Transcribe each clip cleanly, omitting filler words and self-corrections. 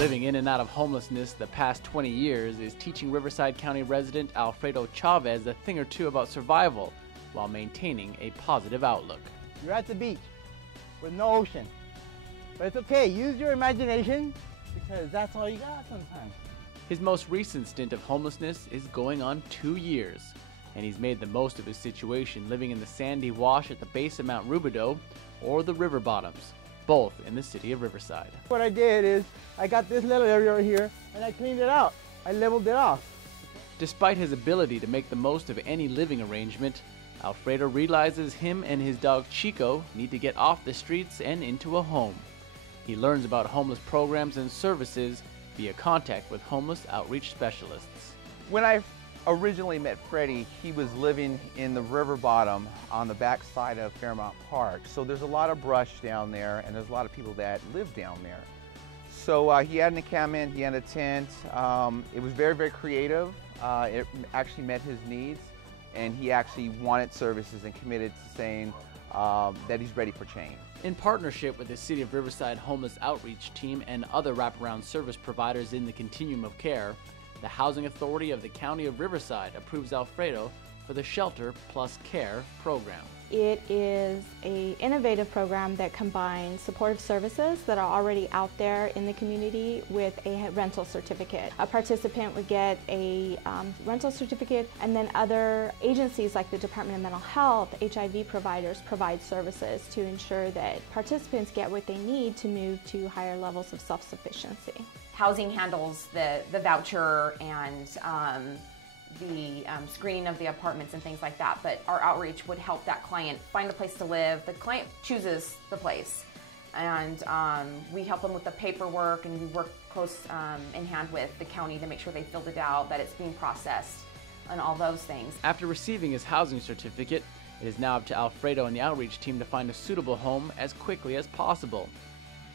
Living in and out of homelessness the past 20 years is teaching Riverside County resident Alfredo Chavez a thing or two about survival while maintaining a positive outlook. You're at the beach with no ocean, but it's okay, use your imagination because that's all you got sometimes. His most recent stint of homelessness is going on 2 years, and he's made the most of his situation living in the sandy wash at the base of Mount Rubidoux or the river bottoms, both in the city of Riverside. What I did is I got this little area right here and I cleaned it out. I leveled it off. Despite his ability to make the most of any living arrangement, Alfredo realizes him and his dog Chico need to get off the streets and into a home. He learns about homeless programs and services via contact with homeless outreach specialists. When I originally met Freddie, he was living in the river bottom on the back side of Fairmount Park. So there's a lot of brush down there and there's a lot of people that live down there. So he had an encampment, he had a tent. It was very, very creative. It actually met his needs and he actually wanted services and committed to saying that he's ready for change. In partnership with the City of Riverside Homeless Outreach Team and other wraparound service providers in the continuum of care, the Housing Authority of the County of Riverside approves Alfredo for the Shelter Plus Care program. It is an innovative program that combines supportive services that are already out there in the community with a rental certificate. A participant would get a rental certificate, and then other agencies like the Department of Mental Health, HIV providers provide services to ensure that participants get what they need to move to higher levels of self-sufficiency. Housing handles the voucher and the screening of the apartments and things like that, but our outreach would help that client find a place to live. The client chooses the place, and we help them with the paperwork, and we work close in hand with the county to make sure they filled it out, that it's being processed, and all those things. After receiving his housing certificate, it is now up to Alfredo and the outreach team to find a suitable home as quickly as possible.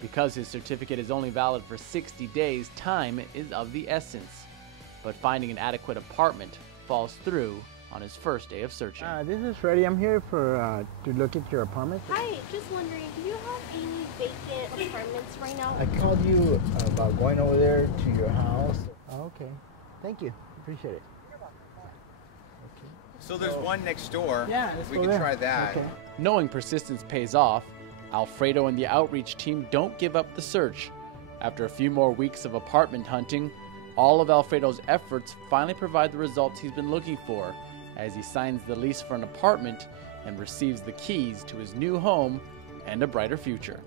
Because his certificate is only valid for 60 days, time is of the essence. But finding an adequate apartment falls through on his first day of searching. This is Freddie. I'm here for to look at your apartment. Hi, just wondering, do you have any vacant apartments right now? I called you about going over there to your house. Oh, okay. Thank you. Appreciate it. Okay. So there's one next door. Yeah, we can try that. Okay. Knowing persistence pays off, Alfredo and the outreach team don't give up the search. After a few more weeks of apartment hunting, all of Alfredo's efforts finally provide the results he's been looking for as he signs the lease for an apartment and receives the keys to his new home and a brighter future.